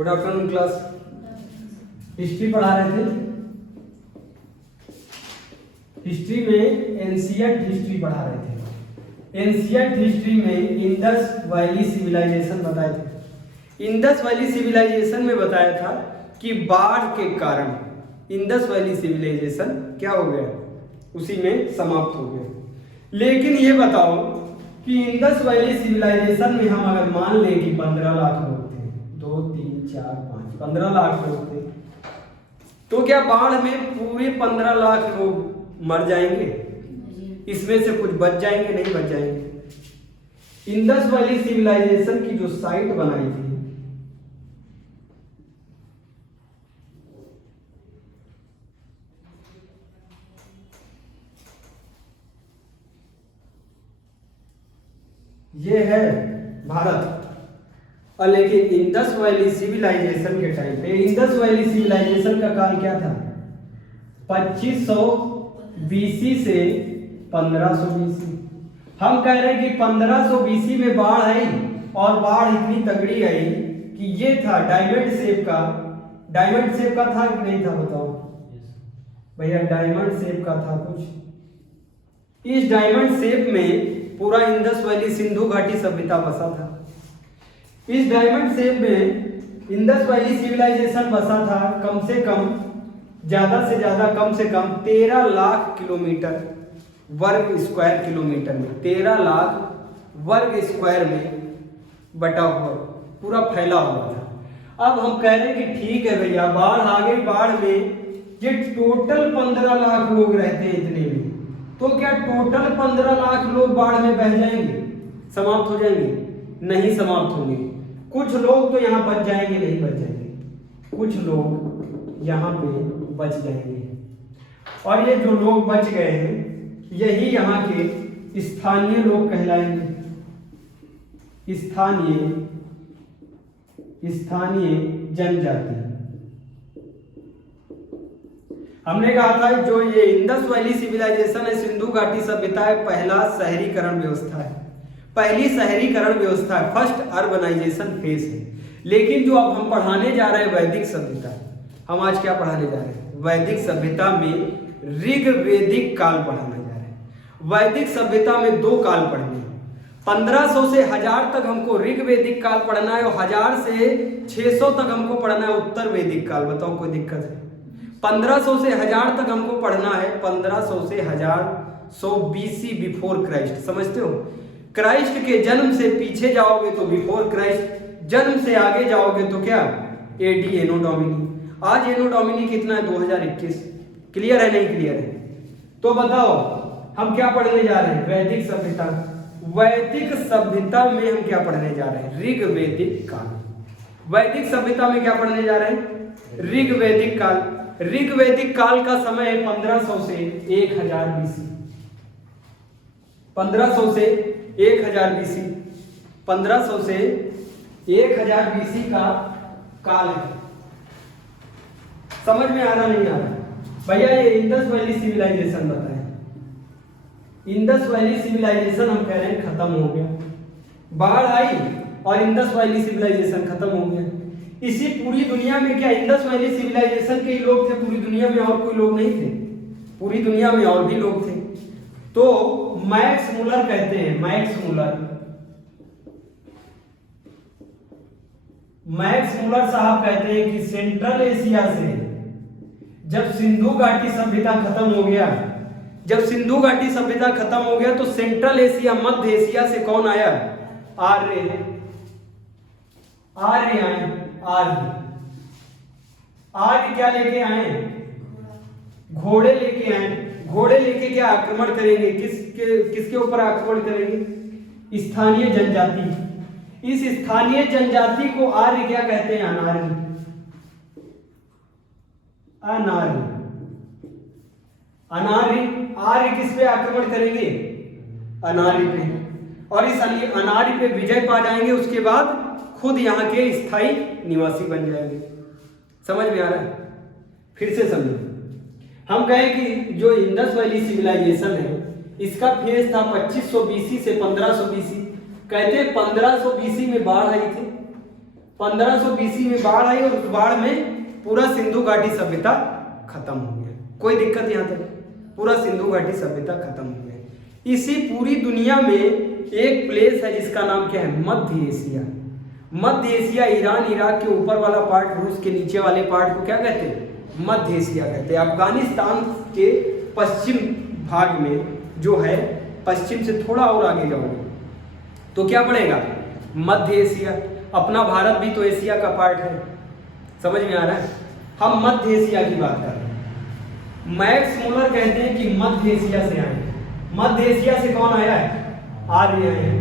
Good afternoon class. History पढ़ा रहे थे। हिस्ट्री में एंशिएंट हिस्ट्री पढ़ा रहे थे। एंशिएंट हिस्ट्री में इंडस वैली सिविलाइजेशन बताए थे। इंडस वैली सिविलाइजेशन में बताया था कि बाढ़ के कारण इंडस वैली सिविलाइजेशन क्या हो गया, उसी में समाप्त हो गया। लेकिन ये बताओ कि इंडस वैली सिविलाइजेशन में हम अगर मान लें कि 15 लाख लोग थे, 2 3 4 5 15 लाख लोग थे, तो क्या बाढ़ में पूरे 15 लाख लोग मर जाएंगे? इसमें से कुछ बच जाएंगे? नहीं बच जाएंगे। इंडस वैली सिविलाइजेशन की जो साइट बनाई थी, ये है भारत। और लेकिन इंडस वैली सिविलाइजेशन के टाइम पे, इंडस वैली सिविलाइजेशन का काल क्या था? 2500 बीसी से 1500 बीसी। हम कह रहे हैं कि 1500 बीसी में बाढ़ आई, और बाढ़ इतनी तगड़ी आई कि ये था डायमंड शेप का। डायमंड शेप का था कि नहीं था, बताओ भैया। डायमंड शेप का था कुछ। इस डायमंड शेप में पूरा इंडस वैली सिंधु घाटी सभ्यता बसा था। इस डायमंड शेप में इंडस वैली सिविलाइजेशन बसा था। कम से कम, ज्यादा से ज्यादा, कम से कम 13 लाख किलोमीटर वर्ग स्क्वायर किलोमीटर में, 13 लाख वर्ग स्क्वायर में बटा हुआ, पूरा फैला हुआ था। अब हम कह रहे हैं कि ठीक है भैया, बाढ़ आ गई। बाढ़ में ये टोटल 15 लाख लोग रहते हैं इतने में, तो क्या टोटल 15 लाख लोग बाढ़ में बह जाएंगे, समाप्त हो जाएंगे? नहीं समाप्त होंगे। कुछ लोग तो यहाँ बच जाएंगे, नहीं बच जाएंगे। कुछ लोग यहाँ पे बच जाएंगे, और ये जो लोग बच गए हैं यही यहाँ के स्थानीय लोग कहलाएंगे। स्थानीय जनजाति। हमने कहा था जो ये इंडस वैली सिविलाइजेशन है, सिंधु घाटी सभ्यता है, पहला शहरीकरण व्यवस्था है, पहली शहरीकरण व्यवस्था है, फर्स्ट अर्बनाइजेशन फेज है। लेकिन जो अब हम पढ़ाने जा रहे हैं वैदिक सभ्यता, हम आज क्या पढ़ाने जा रहे हैं? वैदिक सभ्यता में ऋग्वेदिक काल पढ़ाने जा रहे हैं। वैदिक सभ्यता में 2 काल पढ़ने हैं। 1500 से 1000 तक हमको ऋग्वेदिक काल पढ़ना है, और 1000 से 600 तक हमको पढ़ना है उत्तर वैदिक काल। बताओ कोई दिक्कत है? 1500 से 1000 तक हमको पढ़ना है। 1500 से 1100 बीसी, बिफोर क्राइस्ट। समझते हो? क्राइस्ट के जन्म से पीछे जाओगे तो बिफोर क्राइस्ट, जन्म से आगे जाओगे तो क्या? एडी, एनो डोमिनी। आज एनो डोमिनी कितना है? 2021। क्लियर है? नहीं क्लियर है? तो बताओ हम क्या पढ़ने जा रहे हैं? वैदिक सभ्यता। वैदिक सभ्यता में हम क्या पढ़ने जा रहे हैं? ऋग्वेदिक काल। वैदिक सभ्यता में क्या पढ़ने जा रहे हैं? ऋग्वेदिक काल। ऋग्वेदिक काल का समय है 1500 से 1000 बीसी। 1500 से 1000 बीसी, 1500 से 1000 बीसी का काल है। समझ में आ रहा नहीं आ रहा? भैया ये इंडस वैली सिविलाइजेशन बताएं। इंडस वैली सिविलाइजेशन हम कह रहे हैं खत्म हो गया। बाढ़ आई और इंडस वैली सिविलाइजेशन खत्म हो गया। इसी पूरी दुनिया में क्या इंडस वैली सिविलाइजेशन के ही लोग थे? पूरी दुनिया में और कोई लोग नहीं थे? पूरी दुनिया में और भी लोग थे। तो मैक्स मुलर कहते हैं, मैक्स मुलर साहब कहते हैं कि सेंट्रल एशिया से जब सिंधु घाटी सभ्यता खत्म हो गया, जब सिंधु घाटी सभ्यता खत्म हो गया, तो सेंट्रल एशिया, मध्य एशिया से कौन आया? आर्य आए। आर्य क्या लेके आए? घोड़े लेके आए। घोड़े लेके क्या आक्रमण करेंगे? किसके ऊपर आक्रमण करेंगे? स्थानीय जनजाति। इस स्थानीय जनजाति को आर्य क्या कहते हैं? अनार्य। आर्य किस पे आक्रमण करेंगे? अनार्य पे। और इस अनार्य पे विजय पा जाएंगे, उसके बाद खुद यहाँ के स्थायी निवासी बन जाएंगे। समझ में आ रहा है? फिर से समझो। हम कहें कि जो इंडस वैली सिविलाइजेशन है, इसका फेज था 2500 बीसी से 1500 बीसी। कहते हैं 1500 बीसी में बाढ़ आई थी, 1500 बीसी में बाढ़ आई और उस बाढ़ में पूरा सिंधु घाटी सभ्यता खत्म हो गया। कोई दिक्कत यहाँ तक? पूरा सिंधु घाटी सभ्यता खत्म हो गया। इसी पूरी दुनिया में एक प्लेस है जिसका नाम क्या है? मध्य एशिया। मध्य एशिया, ईरान इराक के ऊपर वाला पार्ट, रूस के नीचे वाले पार्ट को क्या कहते हैं? मध्य एशिया कहते हैं। अफगानिस्तान के पश्चिम भाग में जो है, पश्चिम से थोड़ा और आगे जाओगे तो क्या पड़ेगा? मध्य एशिया। अपना भारत भी तो एशिया का पार्ट है, समझ में आ रहा है? हम मध्य एशिया की बात कर रहे हैं। मैक्स मुलर कहते हैं कि मध्य एशिया से आए। मध्य एशिया से कौन आया है? आर्य आए हैं।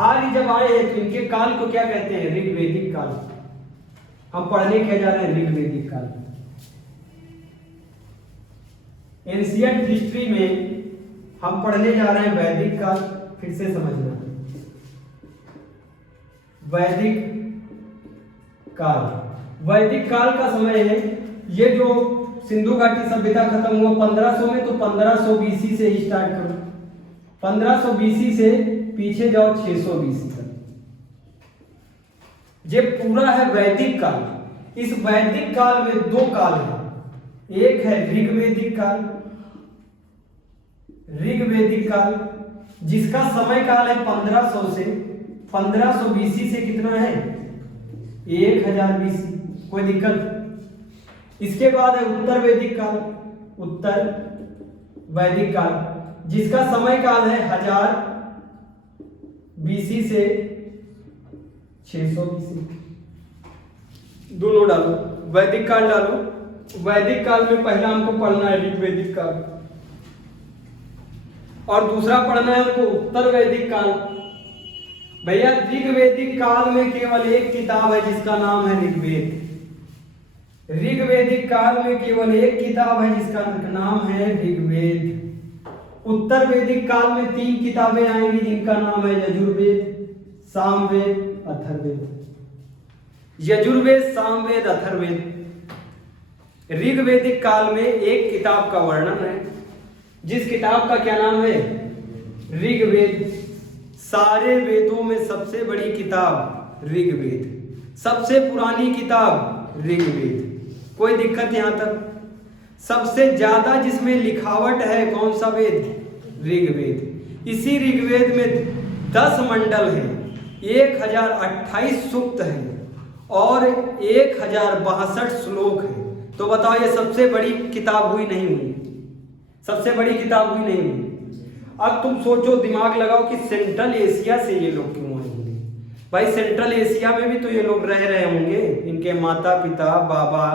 आर्य जब आए हैं तो इनके काल को क्या कहते हैं? ऋग्वेदिक काल। हम पढ़ने क्या जा रहे हैं? ऋग्वेदिक काल। एंशिएंट हिस्ट्री में हम पढ़ने जा रहे हैं वैदिक काल। फिर से समझना, वैदिक काल। वैदिक काल का समय है ये। जो सिंधु घाटी सभ्यता खत्म हुआ 1500 में, तो 1500 बीसी से ही स्टार्ट करो। 1500 बीसी से पीछे जाओ 600 बीसी तक। ये पूरा है वैदिक काल। इस वैदिक काल में दो काल है। एक है ऋग्वेदिक काल। ऋग्वेदिक काल जिसका समय काल है 1500 से 1500 बीसी से कितना है? 1000 बीसी। कोई दिक्कत? इसके बाद है उत्तर वैदिक काल। उत्तर वैदिक काल जिसका समय काल है 1000 बीसी से 600 बीसी। दोनों डालो, वैदिक काल डालो। वैदिक काल में पहला हमको पढ़ना है ऋग्वेदिक काल और दूसरा पढ़ना है हमको उत्तर वैदिक काल। भैया ऋग्वेदिक काल में केवल एक किताब है जिसका नाम है ऋग्वेद। ऋग्वेदिक काल में केवल एक किताब है जिसका नाम है ऋग्वेद। उत्तर वैदिक काल में 3 किताबें आएंगी जिनका नाम है यजुर्वेद, सामवेद, अथर्ववेद। यजुर्वेद, सामवेद, अथर्ववेद। ऋग्वेदिक काल में एक किताब का वर्णन है जिस किताब का क्या नाम है? ऋग्वेद। सारे वेदों में सबसे बड़ी किताब ऋग्वेद, सबसे पुरानी किताब ऋग्वेद। कोई दिक्कत यहां तक? सबसे ज्यादा जिसमें लिखावट है कौन सा वेद? ऋग्वेद। इसी ऋग्वेद में 10 मंडल है, 1028 सूक्त है और 1062 श्लोक है। तो बताओ ये सबसे बड़ी किताब हुई नहीं हुई? सबसे बड़ी किताब हुई नहीं हुई? अब तुम सोचो, दिमाग लगाओ कि सेंट्रल एशिया से ये लोग क्यों आए होंगे? भाई सेंट्रल एशिया में भी तो ये लोग रह रहे होंगे, इनके माता पिता बाबा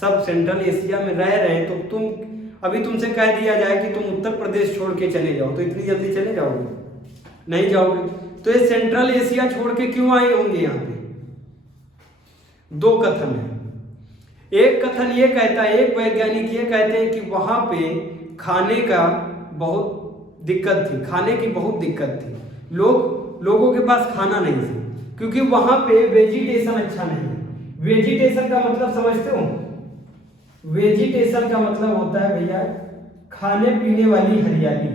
सब सेंट्रल एशिया में रह रहे हैं। तो अभी तुमसे कह दिया जाए कि तुम उत्तर प्रदेश छोड़ के चले जाओ तो इतनी जल्दी चले जाओगे? नहीं जाओगे। तो ये सेंट्रल एशिया छोड़ के क्यों आए होंगे यहाँ पे? 2 कथन है। एक कथन ये कहता है, एक वैज्ञानिक ये कहते हैं कि वहां पे खाने का बहुत दिक्कत थी, खाने की बहुत दिक्कत थी। लोगों के पास खाना नहीं था क्योंकि वहां पे वेजिटेशन अच्छा नहीं है। वेजिटेशन का मतलब समझते हो? वेजिटेशन का मतलब होता है भैया खाने पीने वाली हरियाली।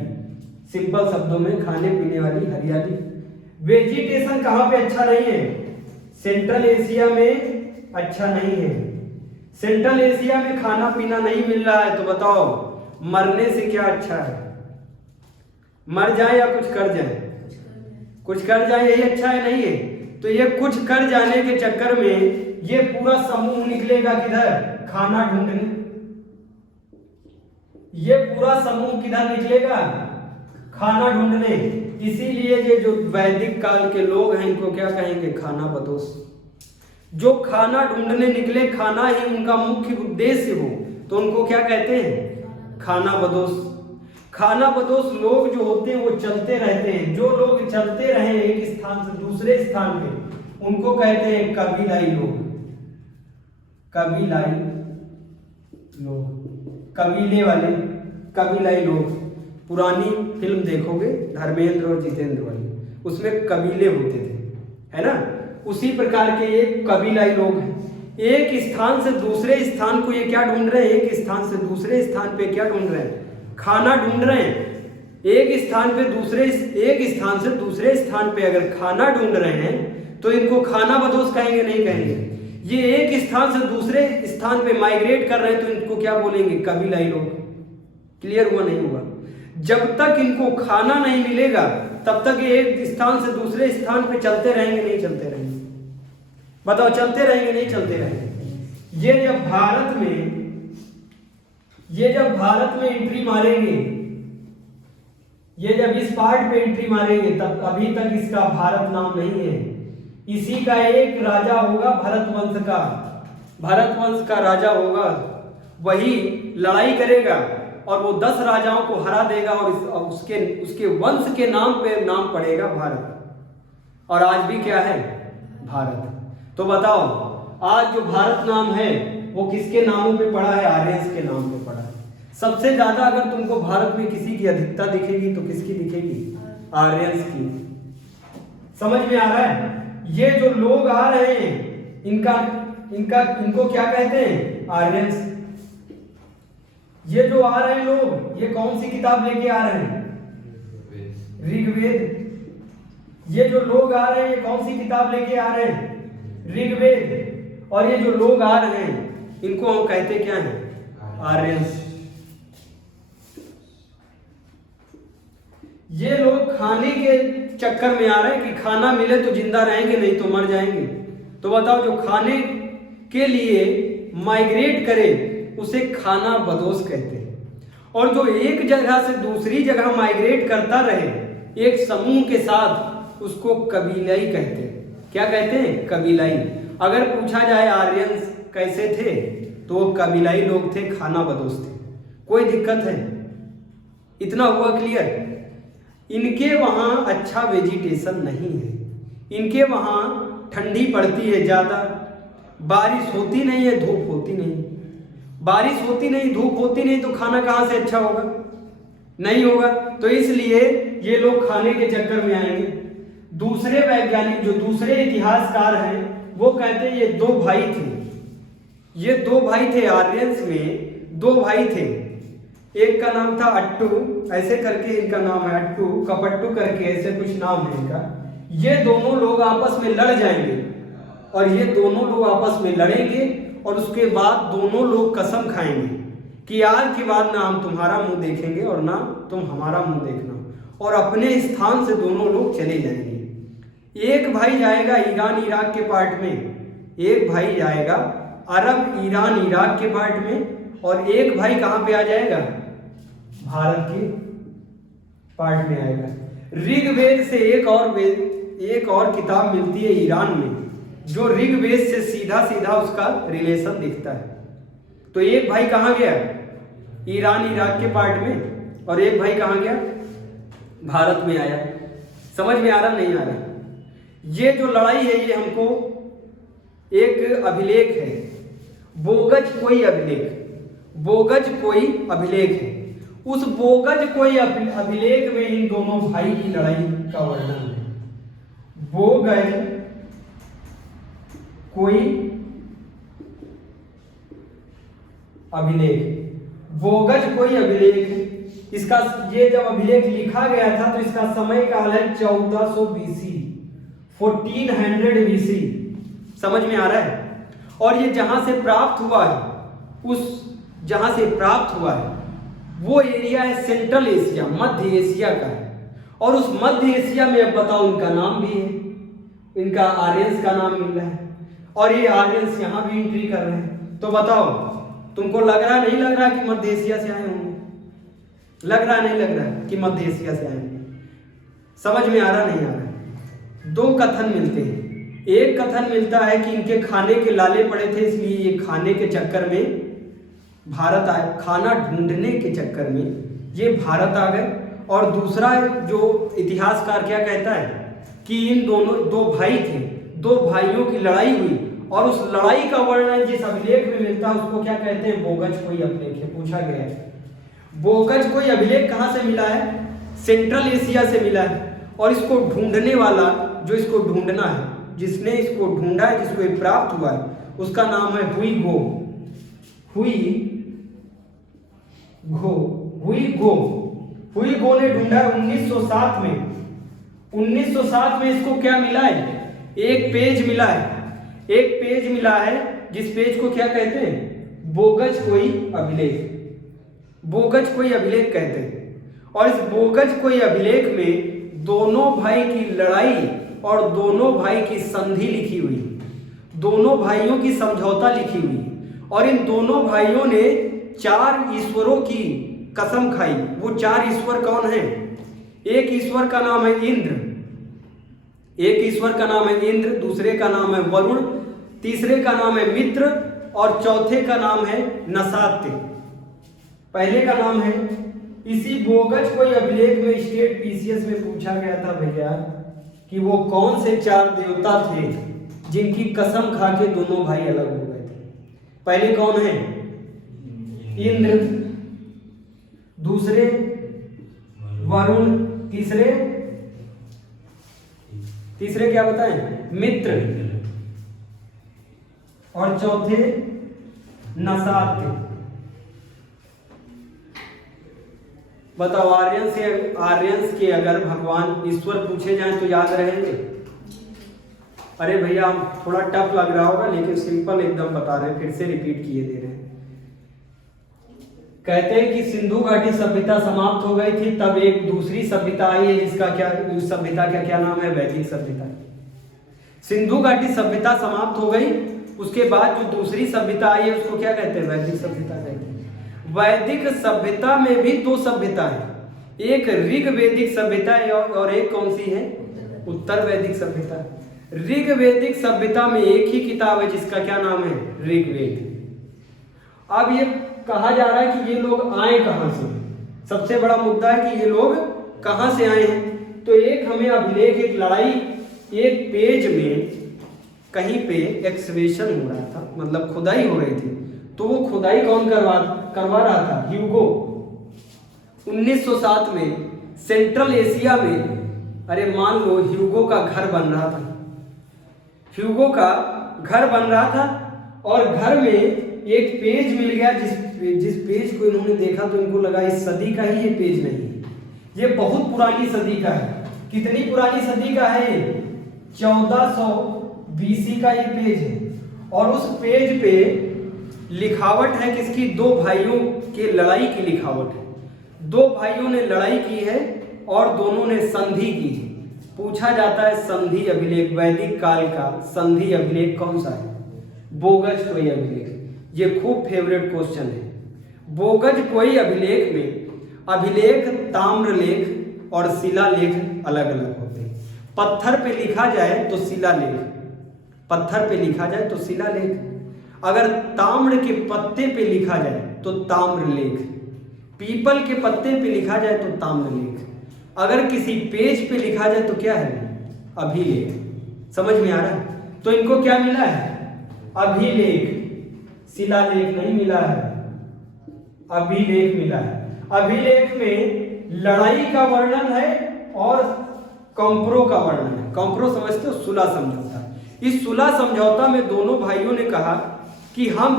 सिंपल शब्दों में खाने पीने वाली हरियाली। वेजिटेशन कहाँ पे अच्छा नहीं है? सेंट्रल एशिया में अच्छा नहीं है। सेंट्रल एशिया में खाना पीना नहीं मिल रहा है तो बताओ मरने से क्या अच्छा है? मर जाए या कुछ कर जाए? कुछ कर जाए यही अच्छा है, नहीं है? तो ये कुछ कर जाने के चक्कर में ये पूरा समूह निकलेगा किधर? खाना ढूंढने। ये पूरा समूह किधर निकलेगा? खाना ढूंढने। इसीलिए ये जो वैदिक काल के लोग हैं इनको क्या कहेंगे? खाना बदोश। जो खाना ढूंढने निकले, खाना ही उनका मुख्य उद्देश्य हो तो उनको क्या कहते हैं? खाना बदोश। खाना बदोश लोग जो होते हैं वो चलते रहते हैं। जो लोग चलते रहे एक स्थान से दूसरे स्थान पे उनको कहते हैं कबीलाई लोग। कबीलाई लोग, कबीले वाले, कबीलाई लोग। पुरानी फिल्म देखोगे धर्मेंद्र और जितेंद्र वाली, उसमें कबीले होते थे, है ना? उसी प्रकार के ये कबीलाई लोग हैं। एक स्थान से दूसरे स्थान को ये क्या ढूंढ रहे हैं? एक स्थान से दूसरे स्थान पे क्या ढूंढ रहे हैं? खाना ढूंढ रहे हैं। एक स्थान से दूसरे स्थान पे अगर खाना ढूंढ रहे हैं तो इनको खाना बदोश कहेंगे? नहीं कहेंगे। ये एक स्थान से दूसरे स्थान पे माइग्रेट कर रहे हैं तो इनको क्या बोलेंगे? कबीलाई लोग। क्लियर हुआ नहीं हुआ? जब तक इनको खाना नहीं मिलेगा तब तक ये एक स्थान से दूसरे स्थान पे चलते रहेंगे? नहीं चलते रहेंगे? बताओ, चलते रहेंगे? नहीं चलते रहेंगे? ये जब भारत में एंट्री मारेंगे, ये जब इस पार्ट पे एंट्री मारेंगे तब अभी तक इसका भारत नाम नहीं है। इसी का एक राजा होगा भारत वंश का राजा होगा, वही लड़ाई करेगा और वो 10 राजाओं को हरा देगा और उसके वंश के नाम पे नाम पड़ेगा भारत। और आज भी क्या है? भारत। तो बताओ, आज जो भारत नाम है वो किसके नामों पे पड़ा है? आर्यंस के नाम पे पड़ा है। सबसे ज्यादा अगर तुमको भारत में किसी की अधिकता दिखेगी तो किसकी दिखेगी? आर्यंस की। समझ में आ रहा है? ये जो लोग आ रहे हैं इनको क्या कहते हैं? आर्यंस। ये जो आ रहे हैं लोग, ये कौन सी किताब लेके आ रहे हैं? ऋग्वेद। ये जो लोग आ रहे हैं ये कौन सी किताब लेके आ रहे हैं? ऋग्वेद। और ये जो लोग आ रहे हैं इनको हम कहते क्या हैं? आर्यंस। ये लोग खाने के चक्कर में आ रहे हैं कि खाना मिले तो जिंदा रहेंगे, नहीं तो मर जाएंगे। तो बताओ, जो खाने के लिए माइग्रेट करे उसे खाना बदोश कहते हैं। और जो एक जगह से दूसरी जगह माइग्रेट करता रहे एक समूह के साथ, उसको कबीलाई कहते हैं। क्या कहते हैं? कबीलाई। अगर पूछा जाए आर्यंस कैसे थे तो वो कबीलाई लोग थे, खाना बदोश थे। कोई दिक्कत है? इतना हुआ क्लियर? इनके वहाँ अच्छा वेजिटेशन नहीं है, इनके वहाँ ठंडी पड़ती है ज़्यादा, बारिश होती नहीं है, धूप होती नहीं। बारिश होती नहीं, धूप होती नहीं, तो खाना कहाँ से अच्छा होगा? नहीं होगा। तो इसलिए ये लोग खाने के चक्कर में आएंगे। दूसरे वैज्ञानिक, जो दूसरे इतिहासकार हैं, वो कहते हैं ये 2 भाई थे। ये 2 भाई थे, आर्यंस में 2 भाई थे। एक का नाम था अट्टू, ऐसे करके इनका नाम है, अट्टू कपट्टू करके ऐसे कुछ नाम है इनका। ये दोनों लोग आपस में लड़ जाएंगे और ये दोनों लोग आपस में लड़ेंगे और उसके बाद दोनों लोग कसम खाएंगे कि आज के बाद ना हम तुम्हारा मुंह देखेंगे और ना तुम हमारा मुंह देखना, और अपने स्थान से दोनों लोग चले जाएंगे। एक भाई जाएगा ईरान इराक के पार्ट में, एक भाई जाएगा अरब ईरान इराक के पार्ट में, और एक भाई कहाँ पे आ जाएगा? भारत के पार्ट में आएगा। ऋग्वेद से एक और किताब मिलती है ईरान में, जो ऋग्वेद से सीधा सीधा उसका रिलेशन दिखता है। तो एक भाई कहाँ गया? ईरान इराक के पार्ट में, और एक भाई कहाँ गया? भारत में आया। समझ में आ रहा नहीं आ रहा? ये जो लड़ाई है ये हमको एक अभिलेख है, बोगज कोई अभिलेख है। उस बोगज कोई अभिलेख में इन दोनों भाई की लड़ाई का वर्णन है। बोगज कोई अभिलेख, इसका ये जब अभिलेख लिखा गया था तो इसका समय काल है 1400 BC, 1400 BC। समझ में आ रहा है? और ये जहां से प्राप्त हुआ है वो एरिया है सेंट्रल एशिया, मध्य एशिया का है। और उस मध्य एशिया में अब बताओ इनका नाम भी है, इनका आर्यंस का नाम मिल रहा है, और ये आर्यंस यहाँ भी एंट्री कर रहे हैं। तो बताओ, तुमको लग रहा नहीं लग रहा कि मध्य एशिया से आए होंगे? लग रहा नहीं लग रहा कि मध्य एशिया से आए होंगे? समझ में आ रहा नहीं आ रहा? 2 कथन मिलते हैं। एक कथन मिलता है कि इनके खाने के लाले पड़े थे, इसलिए ये खाने के चक्कर में भारत आए, खाना ढूंढने के चक्कर में ये भारत आ गए। और दूसरा जो इतिहासकार क्या कहता है कि इन दोनों 2 भाई थे, 2 भाइयों की लड़ाई हुई, और उस लड़ाई का वर्णन जिस अभिलेख में मिलता है उसको क्या कहते हैं? बोगज कोई अभिलेख है। पूछा गया है बोगज कोई अभिलेख कहाँ से मिला है? सेंट्रल एशिया से मिला है। और इसको ढूंढने वाला, जो इसको ढूंढना है, जिसने इसको ढूंढा है, जिसको ये प्राप्त हुआ है, उसका नाम है हुई गो ने ढूंढा है 1907 में। 1907 में इसको क्या मिला है? एक पेज मिला है, एक पेज मिला है जिस पेज को क्या कहते हैं, बोगज कोई अभिलेख, बोगज कोई अभिलेख कहते हैं। और इस बोगज कोई अभिलेख में दोनों भाई की लड़ाई और दोनों भाई की संधि लिखी हुई, दोनों भाइयों की समझौता लिखी हुई। और इन दोनों भाइयों ने 4 ईश्वरों की कसम खाई। वो 4 ईश्वर कौन हैं? एक ईश्वर का नाम है इंद्र, एक ईश्वर का नाम है इंद्र, दूसरे का नाम है वरुण, तीसरे का नाम है मित्र और चौथे का नाम है नसात्य। पहले का नाम है, इसी बोगज कोई अभिलेख में स्टेट पीसीएस में पूछा गया था भैया कि वो कौन से 4 देवता थे जिनकी कसम खा के दोनों भाई अलग हो गए थे। पहले कौन है? इंद्र, दूसरे वरुण, तीसरे क्या बताएं? मित्र, और चौथे नसात्य। बताओ आर्यंस के अगर भगवान ईश्वर पूछे जाएं तो याद रहेंगे? अरे भैया थोड़ा टफ लग रहा होगा लेकिन सिंपल एकदम बता रहे हैं, फिर से रिपीट किए दे रहे हैं। कहते हैं कि सिंधु घाटी सभ्यता समाप्त हो गई थी, तब एक दूसरी सभ्यता आई है जिसका क्या, उस सभ्यता का क्या नाम है? वैदिक सभ्यता। सिंधु घाटी सभ्यता समाप्त हो गई, उसके बाद जो दूसरी सभ्यता आई है उसको क्या कहते हैं? वैदिक सभ्यता कहते हैं। वैदिक सभ्यता में भी 2 सभ्यता है, एक ऋग वैदिक सभ्यता है और एक कौन सी है? उत्तर वैदिक सभ्यता। ऋग वैदिक सभ्यता में एक ही किताब है जिसका क्या नाम है? ऋग्वेद। अब ये कहा जा रहा है कि ये लोग आए कहां से, सबसे बड़ा मुद्दा है कि ये लोग कहां से आए हैं। तो एक हमें अभिलेख, एक लड़ाई, एक पेज में कहीं पे एक्सवेशन हो रहा था, मतलब खुदाई हो रही थी। तो वो खुदाई कौन करवा रहा था? ह्यूगो। 1907 में सेंट्रल एशिया में, अरे मान लो ह्यूगो का घर बन रहा था, ह्यूगो का घर बन रहा था और घर में एक पेज मिल गया जिस पेज को इन्होंने देखा तो इनको लगा इस सदी का ही ये पेज नहीं है, ये बहुत पुरानी सदी का है। कितनी पुरानी सदी का है? 1400 बीसी का ये पेज है। और उस पेज पे लिखावट है किसकी? 2 भाइयों के लड़ाई की लिखावट है। 2 भाइयों ने लड़ाई की है और दोनों ने संधि की है। पूछा जाता है संधि अभिलेख, वैदिक काल का संधि अभिलेख कौन सा है? बोगज कोई अभिलेख। ये खूब फेवरेट क्वेश्चन है। बोगज कोई अभिलेख में अभिलेख, ताम्रलेख और शिलालेख अलग अलग होते हैं। पत्थर पे लिखा जाए तो शिलालेख, पत्थर पे लिखा जाए तो शिलालेख, अगर ताम्र के पत्ते पे लिखा जाए तो ताम्रलेख, पीपल के पत्ते पे लिखा जाए तो ताम्रलेख, अगर किसी पेज पे लिखा जाए तो क्या है? अभिलेख। समझ में आ रहा है? तो इनको क्या मिला है? अभिलेख, शिलालेख नहीं मिला है, अभिलेख मिला है। अभिलेख में लड़ाई का वर्णन है और कंप्रो का वर्णन है। कंप्रो समझते हो? सुलह समझौता। इस सुलह समझौता में दोनों भाइयों ने कहा कि हम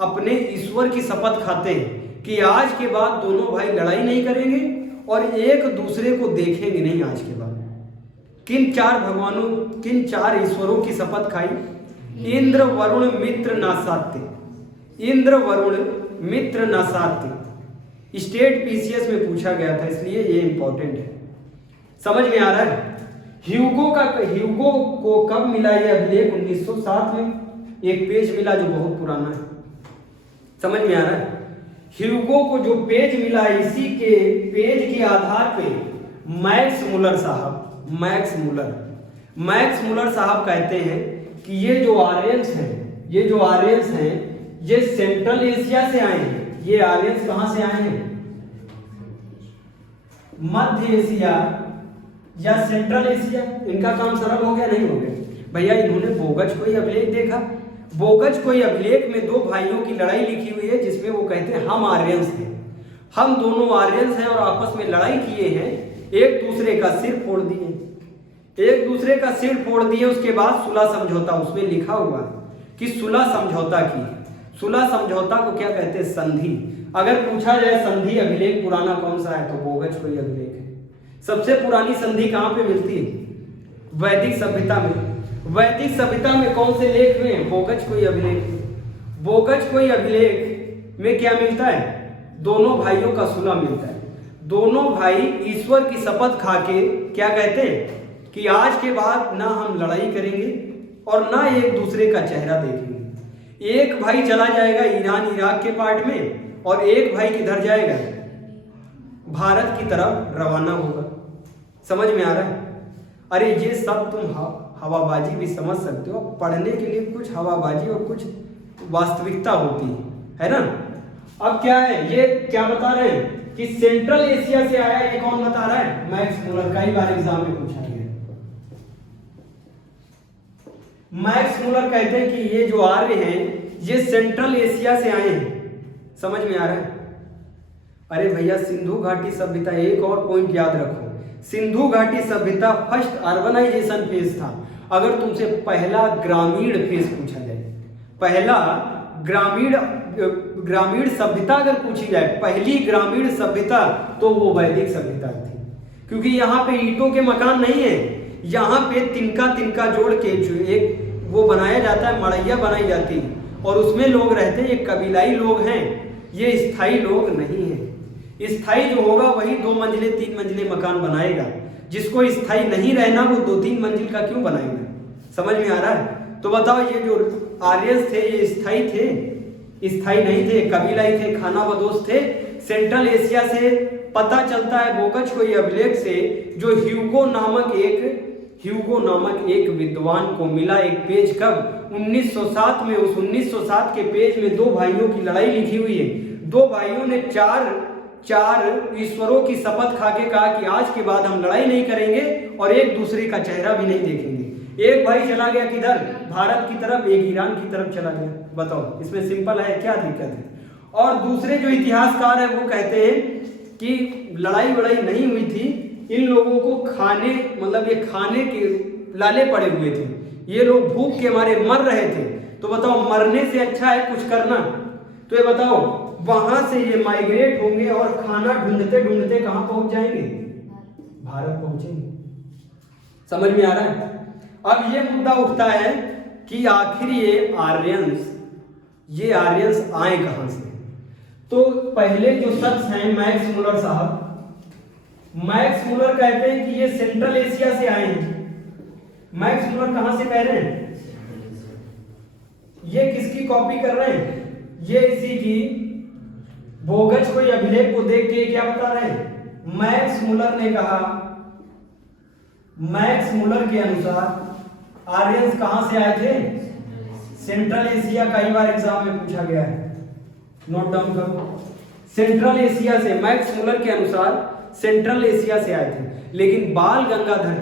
अपने ईश्वर की शपथ खाते हैं कि आज के बाद दोनों भाई लड़ाई नहीं करेंगे और एक दूसरे को देखेंगे नहीं आज के बाद। किन 4 ईश्वरों की शपथ खाई? इंद्र, वरुण, मित्र, नासात्य। इंद्र, वरुण, मित्र, नासात्य। स्टेट पीसीएस में पूछा गया था इसलिए ये इंपॉर्टेंट है। समझ में आ रहा है? ह्यूगो को कब मिला ये अभिलेख? 1907 में एक पेज मिला जो बहुत पुराना है। समझ में आ रहा है? ह्यूगो को जो पेज मिला, इसी के पेज के आधार पे मैक्स मुलर साहब कहते हैं कि ये जो आर्यंस हैं ये सेंट्रल एशिया से आए हैं। ये आर्यंस कहां से आए हैं? मध्य एशिया या सेंट्रल एशिया। इनका काम सरल हो गया? नहीं हो गया भैया। इन्होंने बोगज कोई अभिलेख देखा। बोगज कोई अभिलेख में 2 भाइयों की लड़ाई लिखी हुई है जिसमें वो कहते हैं हम आर्यंस हैं, हम दोनों आर्यंस हैं और आपस में लड़ाई किए हैं, एक दूसरे का सिर फोड़ दिए। उसके बाद सुलह समझौता, उसमें लिखा हुआ कि सुलह समझौता की। सुलह समझौता को क्या कहते हैं? संधि। अगर पूछा जाए संधि अभिलेख पुराना कौन सा है तो बोगज कोई अभिलेख है। सबसे पुरानी संधि कहां पे मिलती है? वैदिक सभ्यता में। वैदिक सभ्यता में कौन से लेख में? बोगज कोई अभिलेख। बोगज कोई अभिलेख में क्या मिलता है? दोनों भाइयों का सुलह मिलता है। दोनों भाई ईश्वर की शपथ खा के क्या कहते हैं कि आज के बाद ना हम लड़ाई करेंगे और ना एक दूसरे का चेहरा देखेंगे। एक भाई चला जाएगा ईरान इराक के पार्ट में और एक भाई किधर जाएगा? भारत की तरफ रवाना होगा। समझ में आ रहा है? अरे ये सब तुम हवाबाजी भी समझ सकते हो, पढ़ने के लिए कुछ हवाबाजी और कुछ वास्तविकता होती है ना। अब क्या है, ये क्या बता रहे हैं कि सेंट्रल एशिया से आया। ये कौन बता रहा है? Max Muller. कई बार एग्जाम में पूछा गया। मैक्स मूलर कहते हैं कि ये जो आर्य हैं ये सेंट्रल एशिया से आए हैं। समझ में आ रहा है? अरे भैया सिंधु घाटी सभ्यता, एक और पॉइंट याद रखो, सिंधु घाटी सभ्यता फर्स्ट अर्बनाइजेशन फेज था। अगर तुमसे पहला ग्रामीण फेज पूछा जाए, पहला ग्रामीण सभ्यता अगर पूछी जाए, पहली ग्रामीण सभ्यता, तो वो वैदिक सभ्यता थी। क्योंकि यहाँ पे ईंटों के मकान नहीं है, यहाँ पे तिनका तिनका जोड़ के जो एक वो बनाया जाता है, मड़ैया बनाई जाती है और उसमें लोग रहते हैं। ये कबीलाई लोग हैं, ये स्थायी लोग नहीं है। स्थायी जो होगा वही 2 मंजिले 3 मंजिले मकान बनाएगा। जिसको स्थायी नहीं रहना वो 2-3 मंजिल का क्यों बनाएगा? समझ में आ रहा है? तो बताओ, ये जो आर्यंस थे ये स्थायी थे? स्थायी नहीं थे, कबीलाई थे, खानाबदोश थे। सेंट्रल एशिया से पता चलता है बोगज कोई अभिलेख से, जो ह्यूगो नामक एक विद्वान को मिला एक पेज। कब? 1907 में। उस 1907 के पेज में 2 भाइयों की लड़ाई लिखी हुई है। 2 भाइयों ने चार ईश्वरों की शपथ खा के कहा कि आज के बाद हम लड़ाई नहीं करेंगे और एक दूसरे का चेहरा भी नहीं देखेंगे। एक भाई चला गया किधर? भारत की तरफ, एक ईरान की तरफ चला गया। बताओ इसमें सिंपल है, क्या दिक्कत है? और दूसरे जो इतिहासकार है वो कहते हैं कि लड़ाई वड़ाई नहीं हुई थी, इन लोगों को खाने मतलब ये खाने के लाले पड़े हुए थे, ये लोग भूख के मारे मर रहे थे। तो बताओ, मरने से अच्छा है कुछ करना? तो ये बताओ, वहां से ये माइग्रेट होंगे और खाना ढूंढते ढूंढते कहां पहुंच जाएंगे? भारत पहुंचेंगे। समझ में आ रहा है? अब ये मुद्दा उठता है कि आखिर ये आर्यंस आए कहां से? तो पहले जो शख्स हैं मैक्स मूलर साहब, मैक्स मूलर कहते हैं कि ये सेंट्रल एशिया से आए हैं। मैक्स मूलर कहां से कह रहे हैं? ये किसकी कॉपी कर रहे हैं? ये इसी की बोगज कोई अभिलेख को देख के क्या बता रहे हैं? मैक्स मूलर ने कहा, मैक्स मूलर के अनुसार आर्यंस कहां से आए थे? Central Asia. कई बार एग्जाम में पूछा गया है, नोट डाउन करो। सेंट्रल एशिया से, मैक्स मूलर के अनुसार सेंट्रल एशिया से आए थे। लेकिन बाल गंगाधर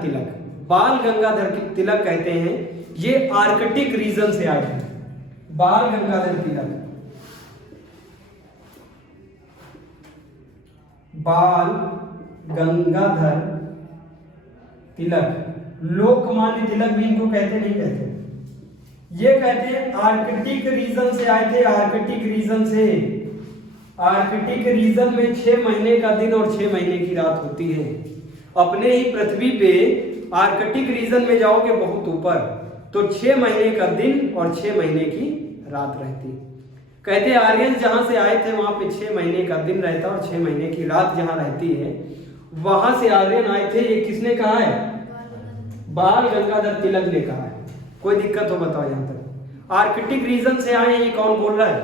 तिलक कहते हैं ये आर्कटिक रीजन से आए थे। बाल गंगाधर तिलक, लोकमान्य तिलक भी इनको कहते नहीं कहते, ये कहते हैं आर्कटिक रीजन से आए थे। आर्कटिक रीजन में 6 महीने का दिन और 6 महीने की रात होती है। अपने ही पृथ्वी पे आर्कटिक रीजन में जाओगे बहुत ऊपर तो 6 महीने का दिन और 6 महीने की रात रहती। कहते आर्यन जहां से आए थे वहां पे 6 महीने का दिन रहता और 6 महीने की रात जहां रहती है, वहां से आर्यन आए थे। ये किसने कहा है? बाल गंगाधर तिलक ने कहा है। कोई दिक्कत हो बताओ यहां तक? आर्कटिक रीजन से आए, ये कौन बोल रहा है?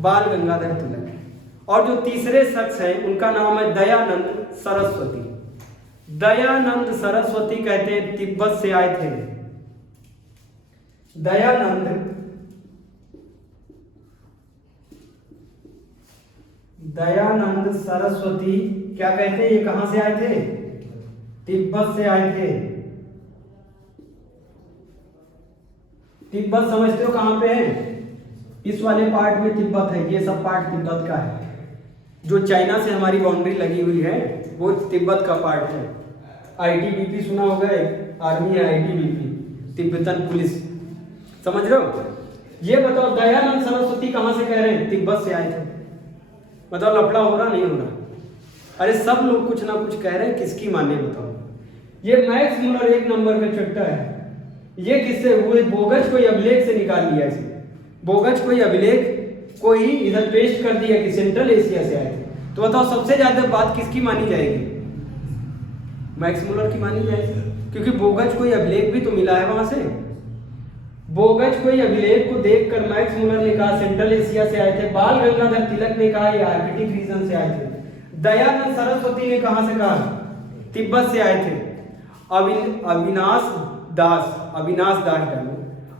बाल गंगाधर तिलक। और जो तीसरे शख्स हैं उनका नाम है दयानंद सरस्वती। दयानंद सरस्वती कहते हैं तिब्बत से आए थे। दयानंद सरस्वती क्या कहते हैं? ये कहां से आए थे? तिब्बत से आए थे। तिब्बत समझते हो कहां पे है? इस वाले पार्ट में तिब्बत है, ये सब पार्ट तिब्बत का है। जो चाइना से हमारी बाउंड्री लगी हुई है वो तिब्बत का पार्ट है। आईटीबीपी सुना होगा, आर्मी है आईटीबीपी, तिब्बतन पुलिस, समझ रहे हो? ये बताओ दयानंद सरस्वती कहां से कह रहे हैं? तिब्बत से आए थे। बताओ लफड़ा हो रहा नहीं हो रहा? अरे सब लोग कुछ ना कुछ कह रहे हैं, किसकी माने बताओ? ये मैक्स मूलर 1 नंबर का चट्टा है। ये किससे हुए? बोगज कोई अभिलेख से निकाल लिया इसे, बोगज कोई अभिलेख को ही इधर पेस्ट कर दिया कि सेंट्रल एशिया से आए थे। तो बताओ सबसे ज्यादा बात किसकी मानी जाएगी? मैक्स मुलर की मानी जाएगी, क्योंकि बोगज कोई अभिलेख भी तो मिला है वहां से। बोगज कोई अभिलेख को देखकर मैक्स मुलर ने कहा सेंट्रल एशिया से आए थे, बाल गंगाधर तिलक ने कहा ये आर्कटिक रीजन से आए थे, दयानंद सरस्वती ने कहां से कहा? तिब्बत से आए थे।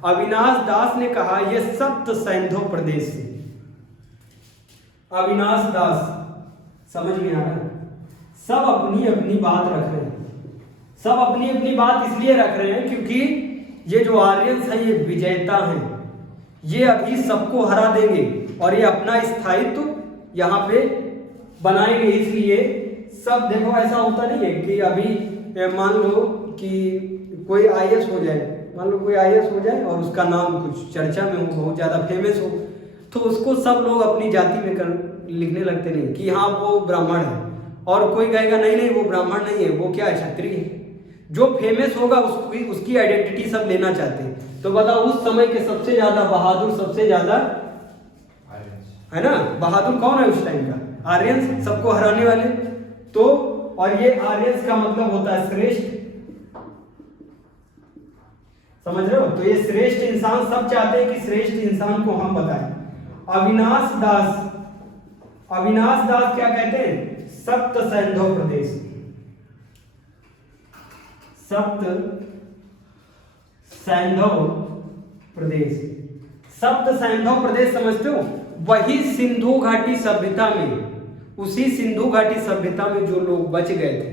अविनाश दास ने कहा ये सप्त सैंधो प्रदेश से। अविनाश दास, समझ में आ रहा है? सब अपनी अपनी बात रख रहे हैं, सब अपनी अपनी बात इसलिए रख रहे हैं क्योंकि ये जो आर्यंस हैं ये विजेता हैं, ये अभी सबको हरा देंगे और ये अपना स्थायित्व यहाँ पे बनाएंगे। इसलिए सब देखो, ऐसा होता नहीं है कि अभी मान लो कि कोई आईएएस हो जाए, मान लो कोई आईएएस हो जाए और उसका नाम कुछ चर्चा में हो, बहुत ज़्यादा फेमस हो, तो उसको सब लोग अपनी जाति में लिखने लगते नहीं कि हाँ वो ब्राह्मण है, और कोई कहेगा नहीं नहीं वो ब्राह्मण नहीं है, वो क्या है, क्षत्रिय है। जो फेमस होगा उसकी आइडेंटिटी सब लेना चाहते हैं। तो बताओ उस समय के सबसे ज्यादा बहादुर, सबसे ज्यादा है ना, बहादुर कौन है उस टाइम का? आर्यंस, सबको हराने वाले। तो और ये आर्यंस का मतलब होता है श्रेष्ठ, समझ रहे हो? तो ये श्रेष्ठ इंसान, सब चाहते हैं कि श्रेष्ठ इंसान को हम बताएं। अविनाश दास क्या कहते हैं? सप्त सैंधव प्रदेश, सप्त सैंधव प्रदेश। सप्त सैंधव प्रदेश समझते हो? वही सिंधु घाटी सभ्यता में, उसी सिंधु घाटी सभ्यता में जो लोग बच गए थे,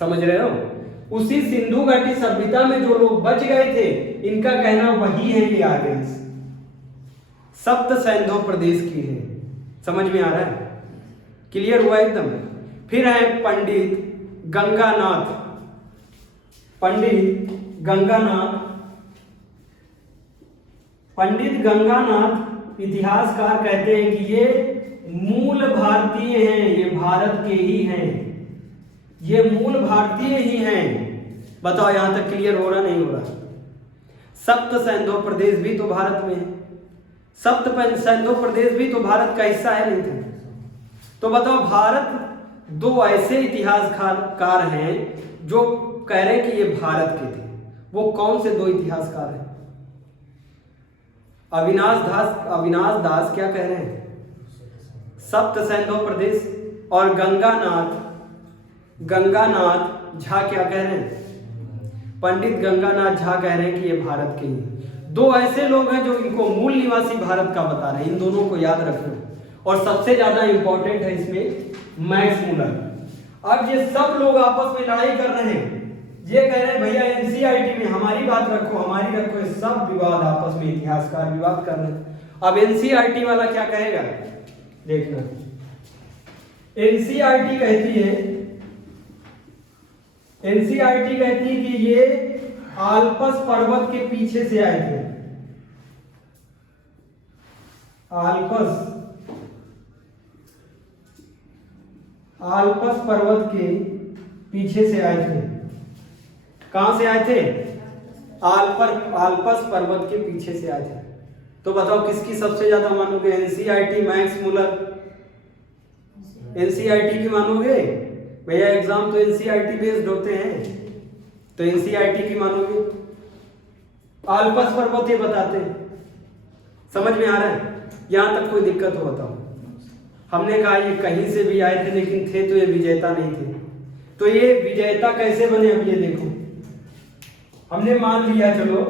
समझ रहे हो? उसी सिंधु घाटी सभ्यता में जो लोग बच गए थे, इनका कहना वही है ये आर्यंस सप्त सैंधव प्रदेश की है। समझ में आ रहा है? क्लियर हुआ एकदम? फिर है पंडित गंगानाथ। पंडित गंगानाथ इतिहासकार कहते हैं कि ये मूल भारतीय हैं, ये भारत के ही हैं, ये मूल भारतीय ही हैं। बताओ यहां तक क्लियर हो रहा नहीं हो रहा? सप्त सैंधव प्रदेश भी तो भारत में है, सप्त सैंधव प्रदेश भी तो भारत का हिस्सा है, नहीं था? तो बताओ भारत, दो ऐसे इतिहासकार हैं जो कह रहे हैं कि ये भारत के थे, वो कौन से दो इतिहासकार हैं? अविनाश दास क्या कह रहे हैं? सप्त सैंधव प्रदेश। और गंगानाथ झा क्या कह रहे हैं? पंडित गंगानाथ झा कह रहे हैं कि ये भारत के ही। दो ऐसे लोग हैं जो इनको मूल निवासी भारत का बता रहे हैं, इन दोनों को याद रखना। और सबसे ज्यादा इंपॉर्टेंट है इसमें मैक्स मुलर। अब ये सब लोग आपस में लड़ाई कर रहे हैं, ये कह रहे हैं भैया एनसीईआरटी में हमारी बात रखो, हमारी रखो, ये सब विवाद आपस में इतिहासकार विवाद कर रहे हैं। अब एनसीईआरटी वाला क्या कहेगा देखना। एनसीईआरटी कहती है कि ये आल्पस पर्वत के पीछे से आए थे, आल्पस पर्वत के पीछे से आए थे। कहां से आए थे? आल्पस पर्वत के पीछे से आए थे। तो बताओ किसकी सबसे ज्यादा मानोगे? NCERT, Max Muller? एनसीईआरटी की मानोगे? भैया एग्जाम तो एनसीईआरटी बेस्ड होते हैं, तो एनसीईआरटी की मानोगे? आल्पस पर्वत ये बताते हैं। समझ में आ रहा है? यहां तक कोई दिक्कत हो बताओ? हमने कहा ये कहीं से भी आए थे, लेकिन थे तो ये विजेता नहीं थे। तो ये विजेता कैसे बने? अब ये देखो, हमने मान लिया चलो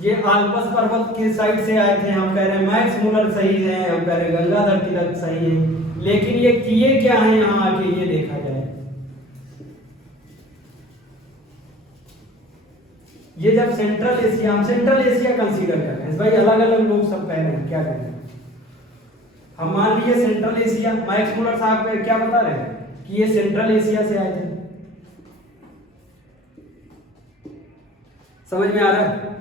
ये आल्पस पर्वत के साइड से आए थे, हम कह रहे हैं मैक्स मुलर सही है, हम कह रहे हैं गंगाधर तिलक सही है, लेकिन ये किए क्या है यहाँ आके ये देखा जाए। ये जब सेंट्रल एशिया, हम सेंट्रल एशिया कंसीडर कर रहे हैं भाई, अलग अलग लोग सब कह रहे हैं, क्या कह रहे हैं? हम मान लिए सेंट्रल एशिया। मैक्स मुलर साहब क्या बता रहे हैं कि ये सेंट्रल एशिया से आए थे। समझ में आ रहा है?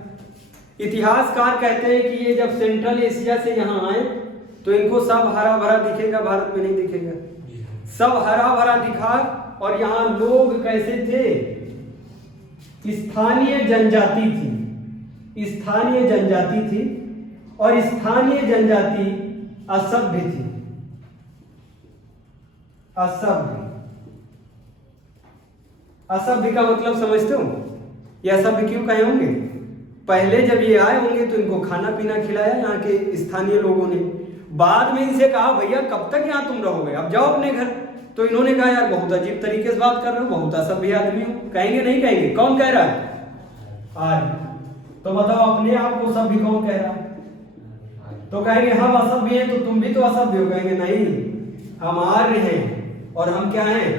इतिहासकार कहते हैं कि ये जब सेंट्रल एशिया से यहाँ आए तो इनको सब हरा भरा दिखेगा, भारत में नहीं दिखेगा। सब हरा भरा दिखा, और यहाँ लोग कैसे थे? स्थानीय जनजाति थी, स्थानीय जनजाति थी और स्थानीय जनजाति असभ्य थी। असभ्य, असभ्य का मतलब समझते हो? ये असभ्य क्यों कहे होंगे? पहले जब ये आए होंगे तो इनको खाना पीना खिलाया यहाँ के स्थानीय लोगों ने, बाद में इनसे कहा भैया कब तक यहाँ तुम रहोगे, अब जाओ अपने घर। तो इन्होंने कहा यार बहुत अजीब तरीके से बात कर रहे हो, बहुत असभ्य आदमी हो। कहेंगे नहीं कहेंगे? कौन कह रहा है? आर्य। तो बताओ अपने आप को सभ्य कौन कह रहा है? तो कहेंगे हम असभ्य हैं तो तुम भी तो असभ्य हो। कहेंगे नहीं, हम आर्य हैं और हम क्या हैं?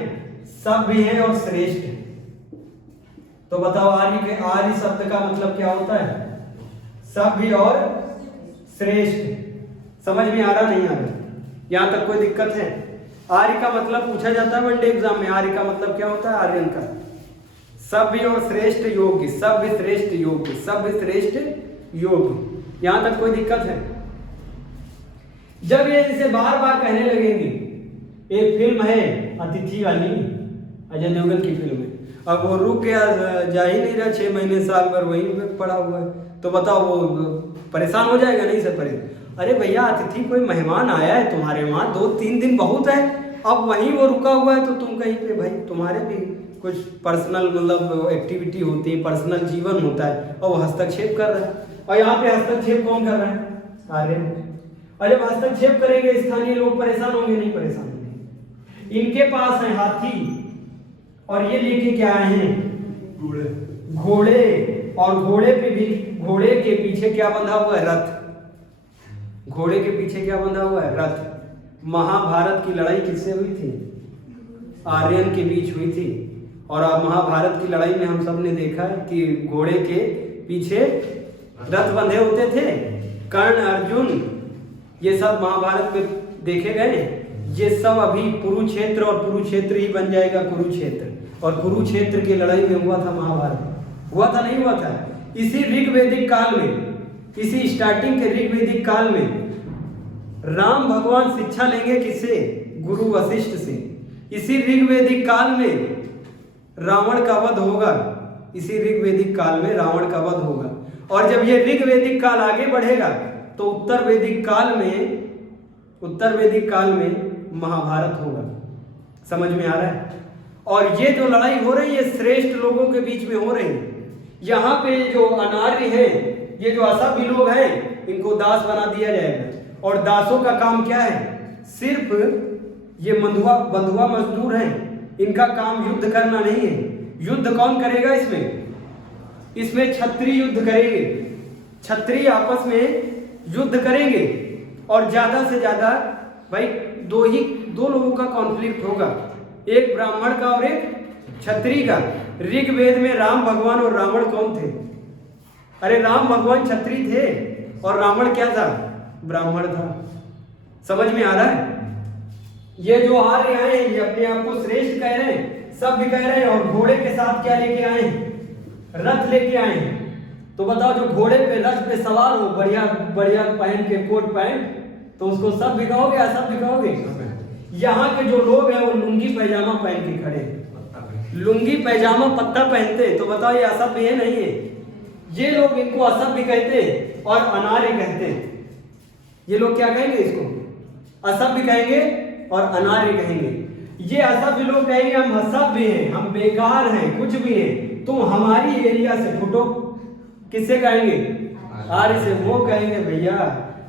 सभ्य हैं और श्रेष्ठ हैं। तो बताओ आर्य शब्द का मतलब क्या होता है? सभ्य और श्रेष्ठ। समझ में आ रहा नहीं आ रहा? यहां तक कोई दिक्कत है? आर्य का मतलब पूछा जाता है वनडे एग्जाम में, आर्य का मतलब क्या होता है? आर्यन का सभ्य और श्रेष्ठ योग्य, सभ्य श्रेष्ठ योग्य, सभ्य श्रेष्ठ योग्य। यहां तक कोई दिक्कत है? जब ये इसे बार बार कहने लगेंगे, एक फिल्म है अतिथि वाली, अजय देवगन की फिल्म है, अब वो रुक गया, जा ही नहीं रहा, 6 महीने साल भर वहीं पे पड़ा हुआ है, तो बताओ वो परेशान हो जाएगा नहीं? सर परेशान। अरे भैया अतिथि कोई मेहमान आया है तुम्हारे वहां, 2-3 दिन बहुत है, अब वहीं वो रुका हुआ है तो तुम कहीं पे भाई तुम्हारे भी कुछ पर्सनल मतलब एक्टिविटी होती है, पर्सनल जीवन होता है, और वो हस्तक्षेप कर रहा है। और यहाँ पे हस्तक्षेप कौन कर रहा है? आर्य। और जब हस्तक्षेप करेंगे स्थानीय लोग परेशान होंगे नहीं? परेशान होंगे। इनके पास है हाथी और ये लेके क्या आए हैं? घोड़े। और घोड़े पे भी, घोड़े के पीछे क्या बंधा हुआ है? रथ। घोड़े के पीछे क्या बंधा हुआ है? रथ। महाभारत की लड़ाई किससे हुई थी? आर्यन के बीच हुई थी। और अब महाभारत की लड़ाई में हम सब ने देखा है कि घोड़े के पीछे रथ बंधे होते थे। कर्ण, अर्जुन, ये सब महाभारत में देखे गए। ये सब अभी कुरुक्षेत्र, और कुरुक्षेत्र ही बन जाएगा कुरुक्षेत्र, और कुरुक्षेत्र की लड़ाई में हुआ था महाभारत। हुआ था नहीं हुआ था? इसी ऋग्वैदिक काल में, इसी स्टार्टिंग के ऋग्वैदिक काल में राम भगवान शिक्षा लेंगे किससे? गुरु वशिष्ठ से। इसी ऋग्वैदिक काल में रावण का वध होगा। इसी ऋग्वैदिक काल में रावण का वध होगा। और जब ये ऋग्वैदिक काल आगे बढ़ेगा तो उत्तर वैदिक काल में महाभारत होगा। समझ में आ रहा है? और ये जो लड़ाई हो रही है श्रेष्ठ लोगों के बीच में हो रही है। यहाँ पे जो अनार्य हैं, ये जो असभ्य लोग हैं, इनको दास बना दिया जाएगा। और दासों का काम क्या है? सिर्फ ये बंधुआ मजदूर हैं, इनका काम युद्ध करना नहीं है। युद्ध कौन करेगा इसमें? इसमें क्षत्रिय युद्ध करेंगे। क्षत्रिय आपस में युद्ध करेंगे और ज्यादा से ज्यादा भाई दो लोगों का कॉन्फ्लिक्ट होगा, एक ब्राह्मण का और एक क्षत्रिय का। ऋग्वेद में राम भगवान और रावण कौन थे? अरे राम भगवान क्षत्रिय थे और रावण क्या था? ब्राह्मण था। समझ में आ रहा है? ये जो आर्य आए हैं ये अपने आप को श्रेष्ठ कह रहे हैं, सब भी कह रहे हैं, और घोड़े के साथ क्या लेके आए हैं? रथ लेके आए हैं। तो बताओ जो घोड़े पे रथ पे सवार हो, बढ़िया बढ़िया पहन के कोट पैंट, तो उसको सब भी कहोगे या सब भी कहोगे? यहाँ के जो लोग हैं वो लुंगी पैजामा पहन के खड़े, लुंगी पैजामा पत्ता पहनते, तो बताओ ये असभ्य है नहीं है? ये लोग इनको असभ्य कहते हैं और अनार्य कहते हैं। ये लोग क्या कहेंगे? इसको असभ्य कहेंगे और अनार्य कहेंगे। ये असभ्य लोग कहेंगे हम असभ्य हैं, हम बेकार हैं, कुछ भी हैं, तुम हमारी एरिया से फुटो। किससे कहेंगे? आर्य से। वो कहेंगे भैया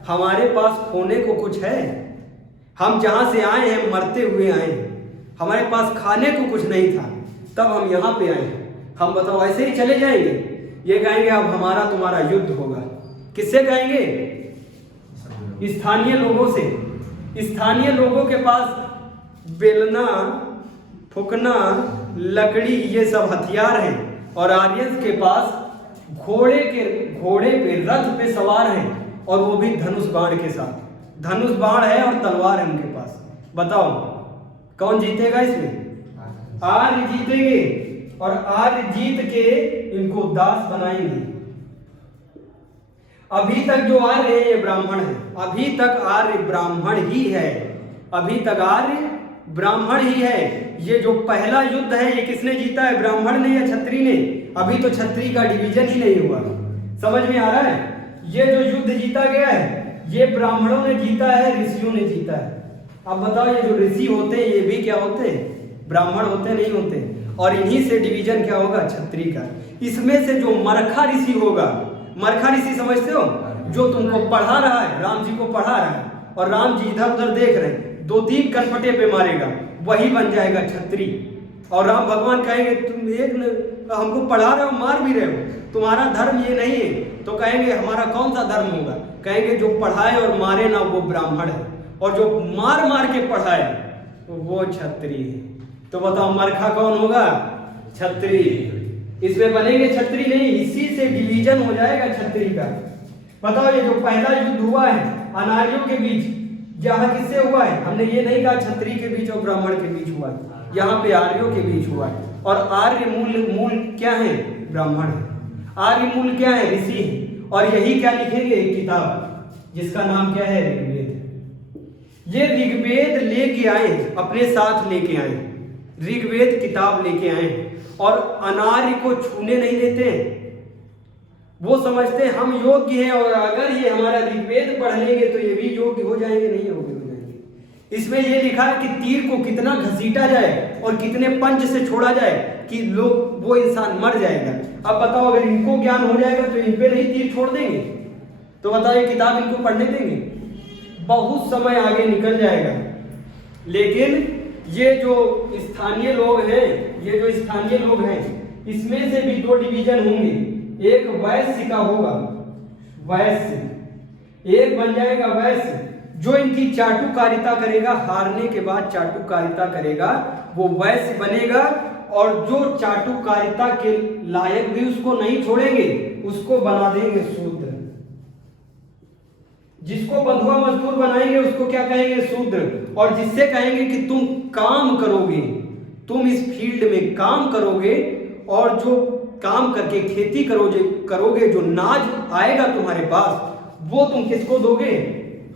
हमारे पास खोने को कुछ है, हम जहां से आए हैं मरते हुए आए हैं, हमारे पास खाने को कुछ नहीं था, तब हम यहाँ पे आए हैं, हम बताओ ऐसे ही चले जाएंगे? ये कहेंगे अब हमारा तुम्हारा युद्ध होगा। किससे कहेंगे? स्थानीय लोगों से। स्थानीय लोगों के पास बेलना, फुकना, लकड़ी ये सब हथियार हैं, और आर्यंस के पास घोड़े पे रथ पे सवार हैं, और वो भी धनुष बाण के साथ। धनुष बाण है और तलवार है उनके पास। बताओ कौन जीतेगा इसमें? आर्य जीतेंगे, और आर्य जीत के इनको दास बनाएंगे। अभी तक जो आर्य है ये ब्राह्मण है, अभी तक आर्य ब्राह्मण ही है, अभी तक आर्य ब्राह्मण ही है। ये जो पहला युद्ध है ये किसने जीता है? ब्राह्मण ने या क्षत्रिय ने? अभी तो क्षत्रिय का डिवीजन ही नहीं हुआ। समझ में आ रहा है? ये जो युद्ध जीता गया है ये ब्राह्मणों ने जीता है, ऋषियों ने जीता है। अब बताओ ये जो ऋषि होते हैं ये भी क्या होते हैं? ब्राह्मण होते नहीं होते? और इन्हीं से डिवीजन क्या होगा? क्षत्रिय का। इसमें से जो मरखा ऋषि होगा, मरखा ऋषि समझते हो? जो तुमको पढ़ा रहा है, राम जी को पढ़ा रहा है और राम जी इधर उधर देख रहे हैं, 2-3 कनपटे पे मारेगा, वही बन जाएगा क्षत्रिय। और राम भगवान कहेंगे तुम एक हमको पढ़ा रहे हो, मार भी रहे हो, तुम्हारा धर्म ये नहीं है। तो कहेंगे हमारा कौन सा धर्म होगा? कहेंगे जो पढ़ाए और मारे ना वो ब्राह्मण है, और जो मार मार के पढ़ाए तो वो क्षत्रिय है। तो बताओ मरखा कौन होगा? क्षत्रिय। इसमें बनेंगे क्षत्रिय नहीं, इसी से डिवीजन हो जाएगा क्षत्रिय का। बताओ ये जो पहला युद्ध हुआ है अनार्यों के बीच, जहाँ किससे हुआ है? हमने ये नहीं कहा क्षत्रिय के बीच और ब्राह्मण के बीच हुआ है, यहाँ पे आर्यों के बीच हुआ है। और आर्य मूल क्या है? ब्राह्मण है। आर्य मूल क्या है? ऋषि है। और यही क्या लिखेंगे? एक किताब जिसका नाम क्या है? ऋग्वेद। ये ऋग्वेद लेके आए, अपने साथ लेके आए, ऋग्वेद किताब लेके आए और अनार्य को छूने नहीं देते। वो समझते हैं हम योग्य हैं और अगर ये हमारा ऋग्वेद पढ़ लेंगे तो ये भी योग्य हो जाएंगे, नहीं योग्य हो जाएंगे। इसमें ये लिखा है कि तीर को कितना घसीटा जाए और कितने पंच से छोड़ा जाए कि लोग वो इंसान मर जाएगा। अब बताओ अगर इनको ज्ञान हो जाएगा तो इन पे नहीं तीर छोड़ देंगे? तो बताओ ये किताब इनको पढ़ने देंगे? बहुत समय आगे निकल जाएगा। लेकिन ये जो स्थानीय लोग हैं, इसमें से भी 2 डिवीजन होंगे। एक वैश्य का होगा, वैश्य एक बन जाएगा वैश्य, जो इनकी चाटुकारिता करेगा, हारने के बाद चाटुकारिता करेगा वो वैश्य बनेगा। और जो चाटुकारिता के लायक भी उसको नहीं छोड़ेंगे, उसको बना देंगे शूद्र। जिसको बंधुआ मजदूर बनाएंगे उसको क्या कहेंगे? शूद्र। और जिससे कहेंगे कि तुम काम करोगे, तुम इस फील्ड में काम करोगे और जो काम करके खेती करोगे, जो नाज आएगा तुम्हारे पास, वो तुम किसको दोगे?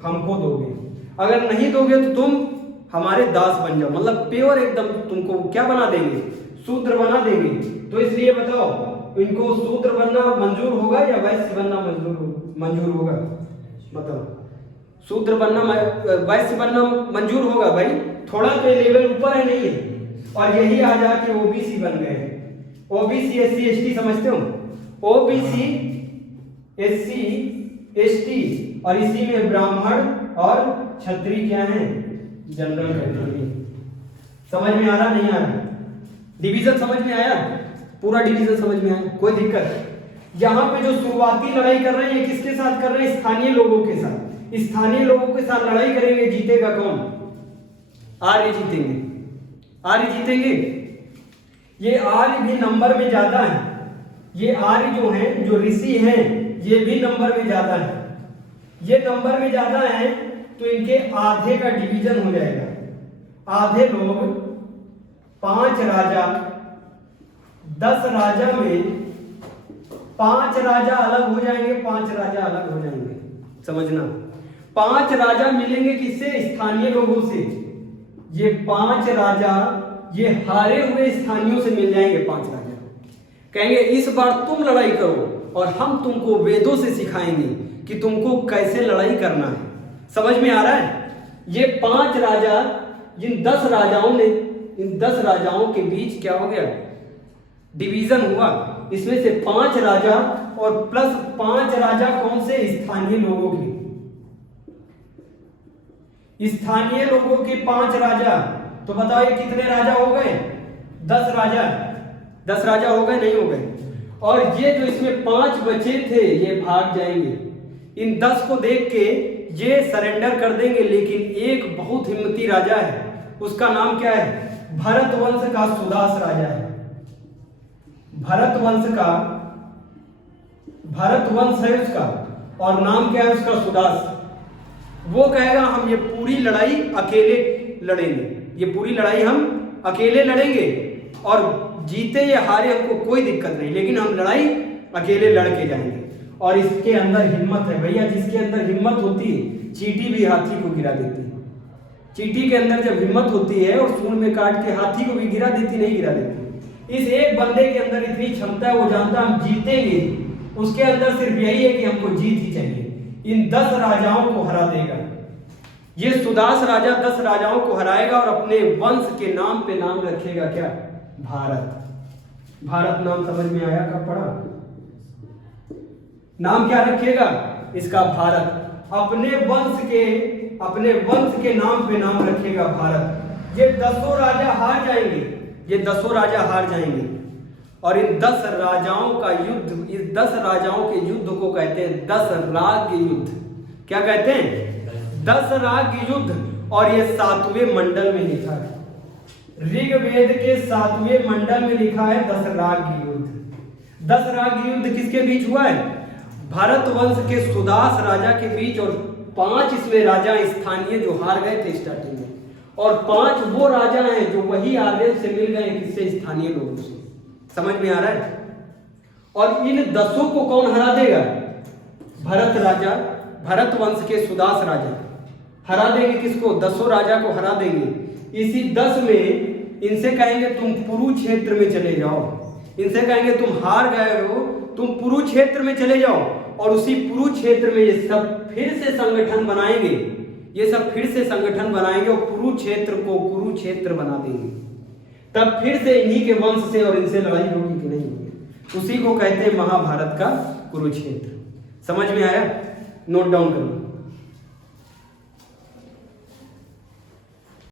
हमको दोगे। अगर नहीं दोगे तो तुम हमारे दास बन जाओ, मतलब प्योर एकदम तुमको क्या बना देंगे? शूद्र बना देंगे। तो इसलिए बताओ इनको शूद्र बनना मंजूर होगा या वैश्य बनना मंजूर होगा? बताओ शूद्र बनना वैश्य बनना मंजूर होगा भाई? थोड़ा तो लेवल ऊपर है, नहीं है? और यही आ जाके ओबीसी बन गए। ओबीसी SC ST समझते हो? ओबीसी SC ST और इसी में ब्राह्मण और क्षत्रिय क्या है? General category. समझ में आ रहा नहीं आ रहा? डिवीजन समझ में आया? पूरा डिवीजन समझ में आया? कोई दिक्कत? यहाँ पे जो शुरुआती लड़ाई कर रहे हैं किसके साथ कर रहे हैं? स्थानीय लोगों के साथ। स्थानीय लोगों के साथ लड़ाई करेंगे, जीतेगा कौन? आर्य जीतेंगे। आर्य जीतेंगे। ये आर्य भी नंबर में ज्यादा है। ये आर्य जो हैं, जो ऋषि हैं, ये भी नंबर में ज्यादा है। ये नंबर में ज्यादा है तो इनके आधे का डिवीजन हो जाएगा। आधे लोग 5 राजा, 10 राजा में 5 राजा अलग हो जाएंगे, 5 राजा अलग हो जाएंगे। समझना, 5 राजा मिलेंगे किससे? स्थानीय लोगों से। ये 5 राजा ये हारे हुए स्थानियों से मिल जाएंगे। 5 राजा कहेंगे इस बार तुम लड़ाई करो और हम तुमको वेदों से सिखाएंगे कि तुमको कैसे लड़ाई करना है। समझ में आ रहा है? ये 5 राजा, जिन 10 राजाओं ने, इन 10 राजाओं के बीच क्या हो गया? डिवीजन हुआ। इसमें से 5 राजा और प्लस 5 राजा कौन से? स्थानीय लोगों के। स्थानीय लोगों के 5 राजा। तो बताओ ये कितने राजा हो गए? 10 राजा। 10 राजा हो गए? नहीं हो गए? और ये जो इसमें 5 बचे थे ये भाग जाएंगे। इन 10 को देख के ये सरेंडर कर देंगे। लेकिन एक बहुत हिम्मती राजा है, उसका नाम क्या है? भरत वंश का सुदास राजा है। भरत वंश है उसका, और नाम क्या है उसका? सुदास। वो कहेगा हम ये पूरी लड़ाई अकेले लड़ेंगे, ये पूरी लड़ाई हम अकेले लड़ेंगे और जीते या हारे हमको कोई दिक्कत नहीं, लेकिन हम लड़ाई अकेले लड़ के जाएंगे। और इसके अंदर हिम्मत है भैया। जिसके अंदर हिम्मत होती है, चींटी भी हाथी को गिरा देती है। चींटी के अंदर जब हिम्मत होती है और सूंड में काट के हाथी को भी गिरा देती, नहीं गिरा देती। इस एक बंदे के अंदर इतनी क्षमता है, वो जानता हम जीतेंगे उसके अंदर सिर्फ यही है कि हमको जीत ही चाहिए, इन 10 राजाओं को हरा देगा। ये सुदास राजा 10 राजाओं को हराएगा और अपने वंश के नाम पे नाम रखेगा क्या? भारत। भारत नाम समझ में आया? कब पढ़ा? नाम क्या रखेगा इसका? भारत। अपने वंश के नाम पे नाम रखेगा भारत। ये 10 राजा हार जाएंगे, ये 10 राजा हार जाएंगे और इन 10 राजाओं का युद्ध, इस 10 राजाओं के युद्ध को कहते हैं 10 राज्य युद्ध। क्या कहते हैं? 10 राज्य युद्ध। और ये 7वें मंडल में लिखा है, ऋग्वेद के 7वें मंडल में लिखा है 10 राज्य युद्ध। 10 राज्य युद्ध किसके बीच हुआ है? भारत वंश के सुदास राजा के बीच और 5 इसमें राजा स्थानीय जो हार गए थे स्टार्टिंग में, और 5 वो राजा हैं जो वही आर्यन से मिल गए, किससे? स्थानीय लोगों से। समझ में आ रहा है? और इन 10 को कौन हरा देगा? भरत राजा, भरत वंश के सुदास राजा हरा देंगे। किसको? 10 राजा को हरा देंगे। इसी 10 में इनसे कहेंगे तुम कुरुक्षेत्र में चले जाओ, इनसे कहेंगे तुम हार गए हो, तुम कुरुक्षेत्र में चले जाओ, और उसी कुरुक्षेत्र में ये सब फिर से संगठन बनाएंगे, ये सब फिर से संगठन बनाएंगे और कुरुक्षेत्र को कुरुक्षेत्र बना देंगे। तब फिर से इन्हीं के वंश से और इनसे लड़ाई होगी कि नहीं होगी? उसी को कहते हैं महाभारत का कुरुक्षेत्र। समझ में आया? नोट डाउन करो।